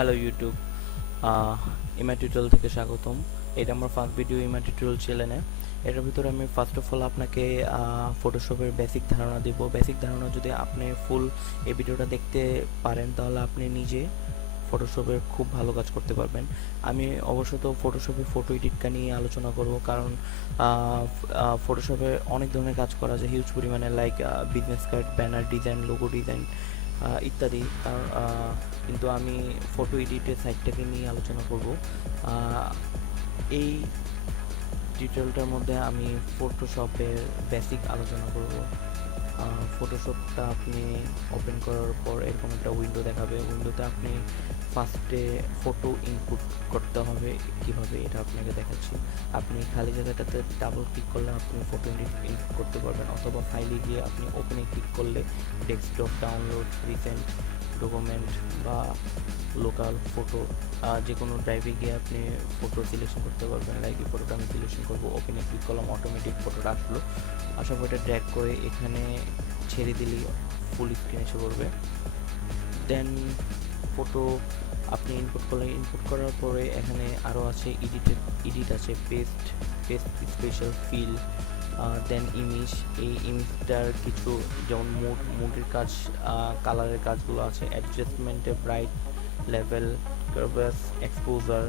Hello YouTube, ইমা tutorial থেকে স্বাগতম। এটা আমার ফার্স্ট ভিডিও ইমা টিউটোরিয়াল চ্যানেলে। এটার ভিতরে আমি ফার্স্ট অফ অল আপনাকে ফটোশপের বেসিক ধারণা দিব। বেসিক ধারণা যদি আপনি ফুল এই ভিডিওটা দেখতে পারেন তাহলে আপনি নিজে ফটোশপের খুব ভালো কাজ করতে পারবেন। আমি অবশ্যই ফটোশপে ফটো এডিটটা নিয়ে আলোচনা করব, কারণ ফটোশপে অনেক ধরনের কাজ করা যায় হিউজ পরিমাণে, like business card, banner design, logo design ইত্যাদি। কিন্তু আমি ফটো এডিটের সাইটটাকে নিয়ে আলোচনা করব। এই টিউটোরিয়ালটার মধ্যে আমি ফটোশপের বেসিক আলোচনা করব। ফটোশপটা আপনি ওপেন করার পর এরকম একটা উইন্ডো দেখাবে। উইন্ডোতে আপনি ফার্স্টে ফটো ইনপুট করতে হবে। কিভাবে এটা আপনাকে দেখাচ্ছি। আপনি খালি জায়গাটাতে ডাবল ক্লিক করলে আপনি ফটো ইনপুট করতে পারবেন, অথবা ফাইলে গিয়ে আপনি ওপেনে ক্লিক করলে ডেস্কটপ, ডাউনলোড, রিসেন্ট, ডকুমেন্ট বা লোকাল ফটো যে কোনো ড্রাইভে গিয়ে আপনি ফটো সিলেকশন করতে পারবেন। লাইক এই ফটোটা আমি সিলেকশন করবো, ওপেনে ক্লিক করলাম, অটোমেটিক ফটোটা আসলো। আসার পর এটা ড্র্যাগ করে এখানে ছেড়ে দিলেই ফুল স্ক্রিন এসে পড়বে। দেন ফটো আপনি ইনপুট করলেন। ইনপুট করার পরে এখানে আরও আছে এডিট আছে, পেস্ট স্পেশাল ফিল, দেন ইমেজ। এই ইমেজটার কিছু যেমন মুডের কাজ, কালারের কাজগুলো আছে, অ্যাডজাস্টমেন্টে ব্রাইট, লেভেল, কার্ভাস, এক্সপোজার,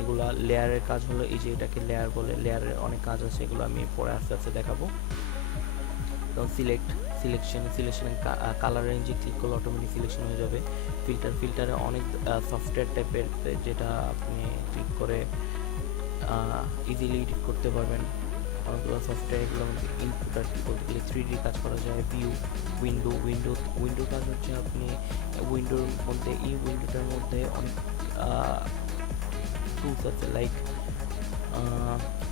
এগুলা লেয়ারের কাজ হলো। এই যে এটাকে লেয়ার বলে, লেয়ারের অনেক কাজ আছে, এগুলো আমি পরে আস্তে আস্তে দেখাবো। তো সিলেকশনে কালার রেঞ্জে ক্লিক করলে অটোমেটিক সিলেকশন হয়ে যাবে। ফিল্টারে অনেক সফটওয়্যার টাইপের, যেটা আপনি ক্লিক করে ইজিলি এডিট করতে পারবেন। অনেকগুলো সফটওয়্যার, এগুলো ইনপুট আর কি বলতে গেলে 3D কাজ করা যায়। ভিউ, উইন্ডোর কাজ হচ্ছে আপনি উইন্ডোর মধ্যে, এই উইন্ডোটার মধ্যে অনেক টুলস আছে, লাইক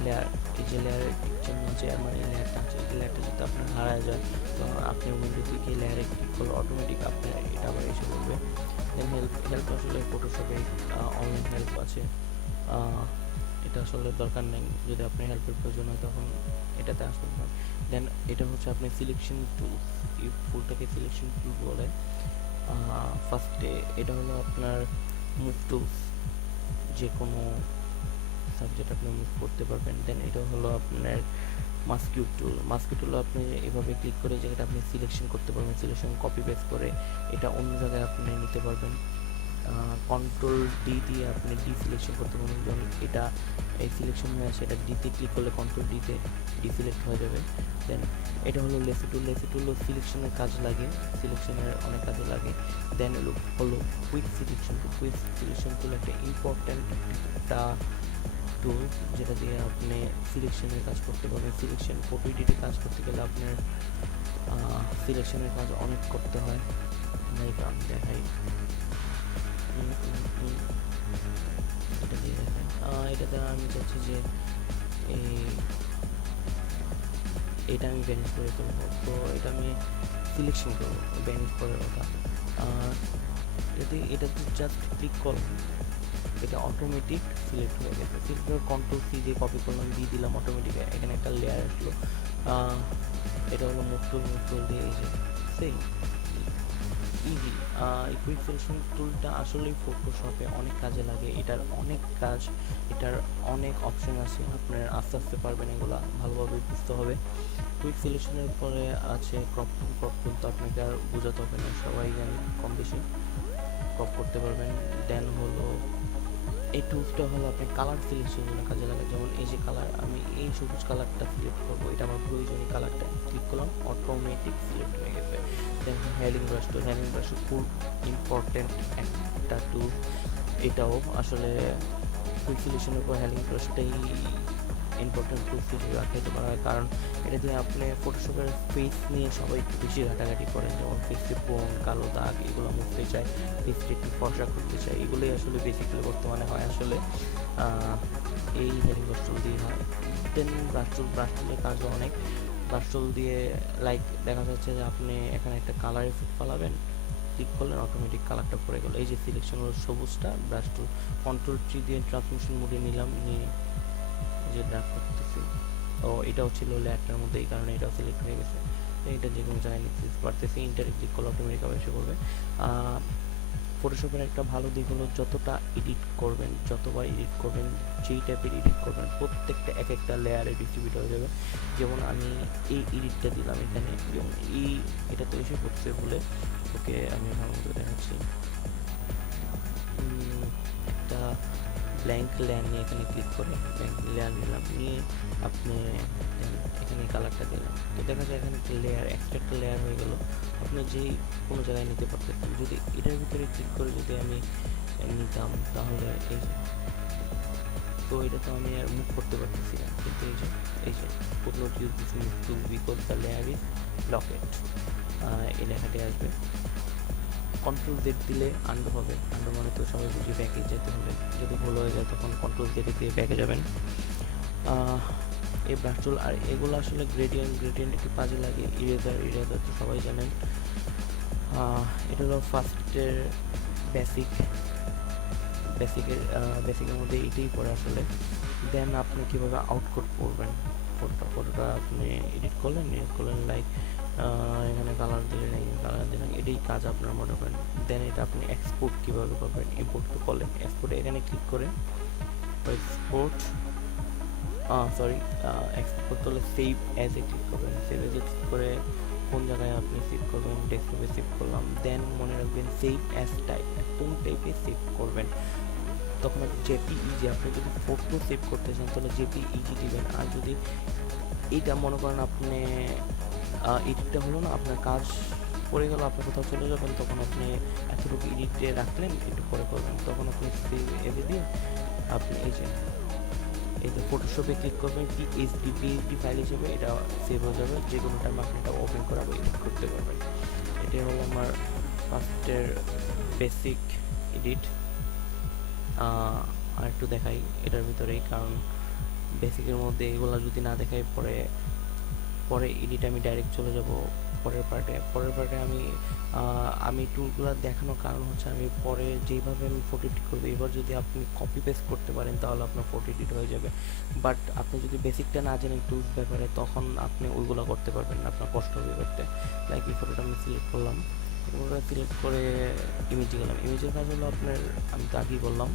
লেয়ার। এই যে লেয়ারের জন্য যে আমার এই লেয়ারটা আছে, এই লেয়ারটা যদি আপনার হারা যায় তো আপনি উইন্ডো থেকে লেয়ারে ক্লিক করলে অটোমেটিক আপনার এটা আবার এসে পড়বে। দেন হেল্প আসলে ফটোশপে অনলাইন হেল্প আছে, এটা আসলে দরকার নেই। যদি আপনার হেল্পের প্রয়োজন হয় তখন এটাতে আসতে পারেন। দেন এটা হচ্ছে আপনার সিলেকশন টুল, এই ফুলটাকে সিলেকশন টুল বলে। ফার্স্টে এটা হলো আপনার মুভ টুলস, যে কোনো সাবজেক্ট আপনি মুভ করতে পারবেন। দেন এটা হলো আপনার মাস্কিউ টুল আপনি এভাবে ক্লিক করে জায়গাটা আপনি সিলেকশন করতে পারবেন, সিলেকশন কপি পেস্ট করে এটা অন্য জায়গায় আপনি নিতে পারবেন। কন্ট্রোল ডি দিয়ে আপনি ডি সিলেকশন করতে পারবেন। যেমন এটা এই সিলেকশন হয়ে আসে, এটা ডিতে ক্লিক করলে কন্ট্রোল ডিতে ডি সিলেক্ট হয়ে যাবে। দেন এটা হলো লেসি টুল সিলেকশনের কাজ লাগে, সিলেকশনের অনেক কাজে লাগে। দেন হলো কুইক সিলেকশন টুল একটা ইম্পর্ট্যান্ট একটা টুল, যেটা দিয়ে আপনি সিলেকশনের কাজ করতে পারবেন। ফটো এডিটের কাজ করতে গেলে আপনার সিলেকশনের কাজ অনেক করতে হয়। লাইক আমি দেখাই, এটা দিয়ে দেখাই। এটাতে আমি চাচ্ছি যে এটা আমি ব্যানিশ করে ফেলবো, তো এটা আমি সিলেকশন করবো, ব্যানিশ করার কথা। এটাতে জাস্ট ক্লিক করলাম, এটা অটোমেটিক সিলেক্ট হয়ে গেছে। সিলেক্ট করে কন্ট্রোল সি দিয়ে কপি করলাম, দিয়ে দিলাম, অটোমেটিক এখানে একটা লেয়ার আসলো। এটা হলো মুভ টুল দিয়ে এই যে সেম ইজি। এই কুইক সিলেকশন টুলটা আসলে ফটোশপে অনেক কাজে লাগে। এটার অনেক কাজ, এটার অনেক অপশন আছে, আপনার আস্তে আস্তে পারবেন, এগুলা ভালোভাবে বুঝতে হবে। কুইক সিলেকশনের পরে আছে ক্রপ টুল, তো আপনাকে আর বোঝাতে হবে না, সবাই জানেন কম বেশি ক্রপ করতে পারবেন। দেন হলো এই টুলসটা হলো আপনি কালার সিলেকশনের জন্য কাজে লাগে। যেমন এই যে কালার, আমি এই সবুজ কালারটা সিলেক্ট করবো, এটা আমার প্রয়োজনীয় কালারটা ক্লিক করলাম, অটোমেটিক সিলেক্ট হয়ে গেছে। দেন হ্যালিং ব্রাশ খুব ইম্পর্টেন্ট একটা টুল। এটাও আসলে কুইক সিলেকশনের উপর হ্যালিং ব্রাশটাই ইম্পর্টেন্ট টুল হিসেবে রাখাইতে পারা হয়, কারণ এটা দিয়ে আপনি ফটোশপের ফেস নিয়ে সবাই একটু বেশি ঘাটাঘাটি করেন, যেমন ফেসে বোন, কালো দাগ এগুলো মুছতে চায়, ফেসকে একটু ফর্সা করতে চায়, এগুলোই আসলে বেসিক্যালি বর্তমানে হয় আসলে এই হেলিং ব্রাশ টুল দিয়ে হয়। দেন ব্রাশ টুলের কাজও অনেক। ব্রাশ টুল দিয়ে লাইক দেখা যাচ্ছে যে আপনি এখানে একটা কালার এফেক্ট পালাবেন, ক্লিক করলেন, অটোমেটিক কালারটা পড়ে গেল। এই যে সিলেকশন হলো সবুজটা, ব্রাশ টুল কন্ট্রোল ট্রি দিয়ে ট্রান্সমিশন মোডে নিলাম, নিয়ে যে ড্রাগ করতেছি। তো এটাও ছিল লেয়ারটার মধ্যে, এই কারণে এটাও সিলেক্ট হয়ে গেছে। তো এটা যে কোনো জায়গায় নিতে পারতেছি, ইন্টারে ক্লিক করলে অটোমেটিক এসে পড়বে। ফটোশপের একটা ভালো দিক হলো যতটা এডিট করবেন, যতবার এডিট করবেন, যেই টাইপের এডিট করবেন প্রত্যেকটা এক একটা লেয়ারে ডিস্ট্রিবিউট হয়ে যাবে। যেমন আমি এই এডিটটা দিলাম এখানে, যেমন এটা তো এসে পড়ছে বলে ওকে আমি ভালো মতো দেখাচ্ছি। একটা ব্ল্যাঙ্ক লেয়ার নিয়ে এখানে ক্লিক করে ব্ল্যাঙ্ক লেয়ার নিলাম, নিয়ে আপনি এখানে কালারটা দিলাম, তো দেখা যায় এখানে একটা লেয়ার, এক্সট্রা একটা লেয়ার হয়ে গেল। আপনি যেই কোনো জায়গায় নিতে পারতেছেন। যদি এটার ভিতরে ক্লিক করে যদি আমি নিতাম তাহলে এই যে, তো এটা তো আমি আর মুভ করতে পারতেছি না, কিন্তু এই যে could not use this move tool because the layer is locked, এই লেখাটি আসবে। কন্ট্রোল জেড দিলে আন্ডু হবে, আন্ডু মানে তো সবাই বুঝি ব্যাকে যেতে হবে, যদি ভুল হয়ে যায় তখন কন্ট্রোল জেড দিয়ে ব্যাকে যাবেন। এই ব্রাশ টুল, আর এগুলো আসলে গ্রেডিয়েন্ট একটু কাজে লাগে। ইরেজার তো সবাই জানেন। এটা হলো ফার্স্টের বেসিকের মধ্যে এটাই পড়ে আসলে। দেন আপনি কীভাবে আউটপুট করবেন ফটোটা আপনি এডিট করলেন লাইক এখানে কালার দিলেন, এটাই কাজ আপনার মনে করেন। দেন এটা আপনি এক্সপোর্ট কীভাবে করবেন, ইম্পোর্ট তো করলেন, এক্সপোর্টে এখানে ক্লিক করে এক্সপোর্ট এক্সপোর্ট করলে সেভ অ্যাজে ক্লিক করবেন। সেভ অ্যাজে ক্লিক করে কোন জায়গায় আপনি সেভ করবেন, ডেস্কটপে সেভ করলাম। দেন মনে রাখবেন সেভ অ্যাজ টাইপ, কোন টাইপে সেভ করবেন। তখন আপনি জেপিইজি, আপনি যদি ফটো সেভ করতে চান তাহলে জেপিইজি দিবেন। আর যদি এইটা মনে করেন আপনি এডিটটা হলো না, আপনার কাজ পড়ে গেল, আপনি কোথাও চলে যাবেন, তখন আপনি এতটুকু এডিটে রাখলেন, একটু পরে করবেন, তখন আপনি সেভ এজে দিয়ে আপনি এই যে ফটোশপে ক্লিক করবেন, পিএইচডি ফাইল হিসেবে এটা সেভ হয়ে যাবে। যে কোনো টাইম আপনি এটা ওপেন করে এডিট করতে পারবেন। এটাই হলো আমার ফার্স্টের বেসিক এডিট। আর একটু দেখাই এটার ভিতরেই, কারণ বেসিকের মধ্যে এগুলো যদি না দেখাই পরে এডিট আমি ডাইরেক্ট চলে যাব পরের পার্টে। আমি টুলগুলো দেখানোর কারণ হচ্ছে আমি পরে যেইভাবে আমি ফটো এডিট করবো, এবার যদি আপনি কপি পেস্ট করতে পারেন তাহলে আপনার ফটো এডিট হয়ে যাবে। বাট আপনি যদি বেসিকটা না জানেন টুলস ব্যাপারে, তখন আপনি ওইগুলো করতে পারবেন না, আপনার কষ্ট হবে করতে। লাইক এই ফটোটা আমি সিলেক্ট করলাম, ওটা সিলেক্ট করে ইমেজে গেলাম। ইমেজের কাজ হলো আপনার, আমি তো আগেই বললাম,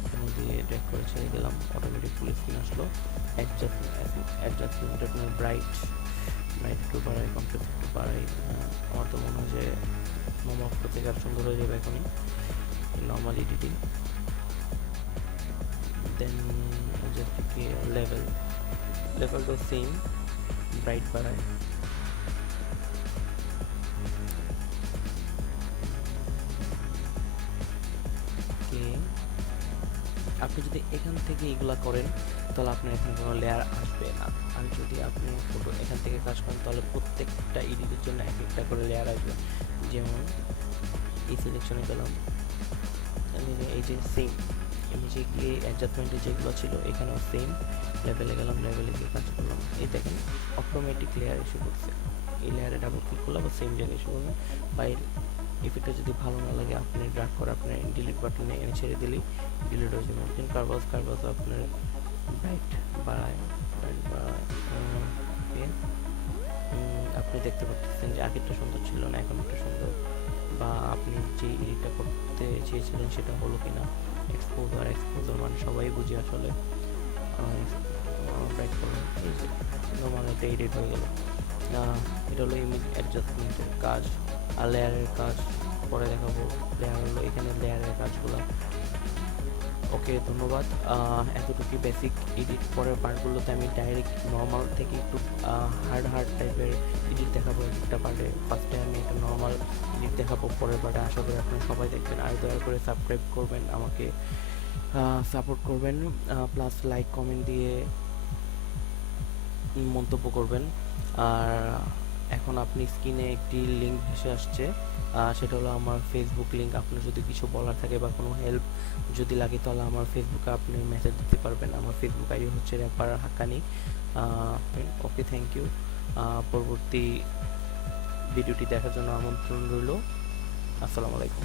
এখানে দিয়ে ড্র্যাগ করে ছেড়ে গেলাম, অটোমেটিক ফুল স্ক্রিন আসলো। অ্যাডজাস্টমেন্ট আপনার ব্রাইট একটু বাড়াই, কন্ট্রাস্ট একটু বাড়াই। আমার তো মনে হয় যে নর্মাল ফটো থেকে আর সুন্দর হয়ে যাবে এখনই, নর্মাল এডিটিং। দেন থেকে লেভেলটা সেম, ব্রাইট বাড়ায়। আপনি যদি এখান থেকে এগুলা করেন তাহলে আপনার এখানে কোনো লেয়ার আসবে না। আর যদি আপনি ফটো এখান থেকে কাজ করেন তাহলে প্রত্যেকটা এডিটের জন্য এক একটা করে লেয়ার আসবে। যেমন এই সিলেকশনে গেলাম, এই যে সেম ইমেজে গিয়ে অ্যাডজাস্টমেন্টে যেগুলো ছিল এখানেও সেম, লেভেলে গেলাম, লেভেলে গিয়ে কাজ করলাম। এই দেখেন অটোমেটিক লেয়ার এসে পড়ছে। এই লেয়ারে ডাবল ক্লিক করলে আবার সেম জায়গায় এসে পড়বে। বা ইফেক্টটা যদি ভালো না লাগে আপনি ড্র্যাগ করে আপনি ডিলিট বাটনে এনে ছেড়ে দিলেই ডিলিট হয়ে যাবে। দেন কারবাস আপনার ব্রাইট বাড়ায়। আপনি দেখতে পাচ্ছেন যে আগেরটা সুন্দর ছিল না, এখন একটা সুন্দর। বা আপনি যে এডিটটা করতে চেয়েছিলেন সেটা হলো কিনা। এক্সপোজার মানে সবাই বুঝি আসলে। ব্রাইট করলাম, এই যে নর্মাল একটা এডিট হয়ে গেল। এটা হলো ইমেজ অ্যাডজাস্টমেন্টের কাজ। আর লেয়ারের কাজ পরে দেখাবো। লেয়ার হলো এখানে লেয়ারের কাজগুলো। ওকে, ধন্যবাদ। এতটুকু বেসিক এডিট। পরের পার্টগুলোতে আমি ডাইরেক্ট নর্মাল থেকে একটু হার্ড টাইপের এডিট দেখাবো একটা পার্টে। ফার্স্টে আমি একটা নর্মাল এডিট দেখাবো, পরের পার্টে আশা করি আপনারা সবাই দেখবেন। আর দয়া করে সাবস্ক্রাইব করবেন, আমাকে সাপোর্ট করবেন, প্লাস লাইক কমেন্ট দিয়ে মন্তব্য করবেন। আর এখন আপনি স্ক্রিনে একটি লিঙ্ক ভেসে আসছে, সেটা হলো আমার ফেসবুক লিঙ্ক। আপনার যদি কিছু বলার থাকে বা কোনো হেল্প যদি লাগে তাহলে আমার ফেসবুকে আপনি মেসেজ দিতে পারবেন। আমার ফেসবুক আইডি হচ্ছে rapper Haqqani. Okay, thank you. পরবর্তী ভিডিওটি দেখার জন্য আমন্ত্রণ রইল। আসসালামু আলাইকুম।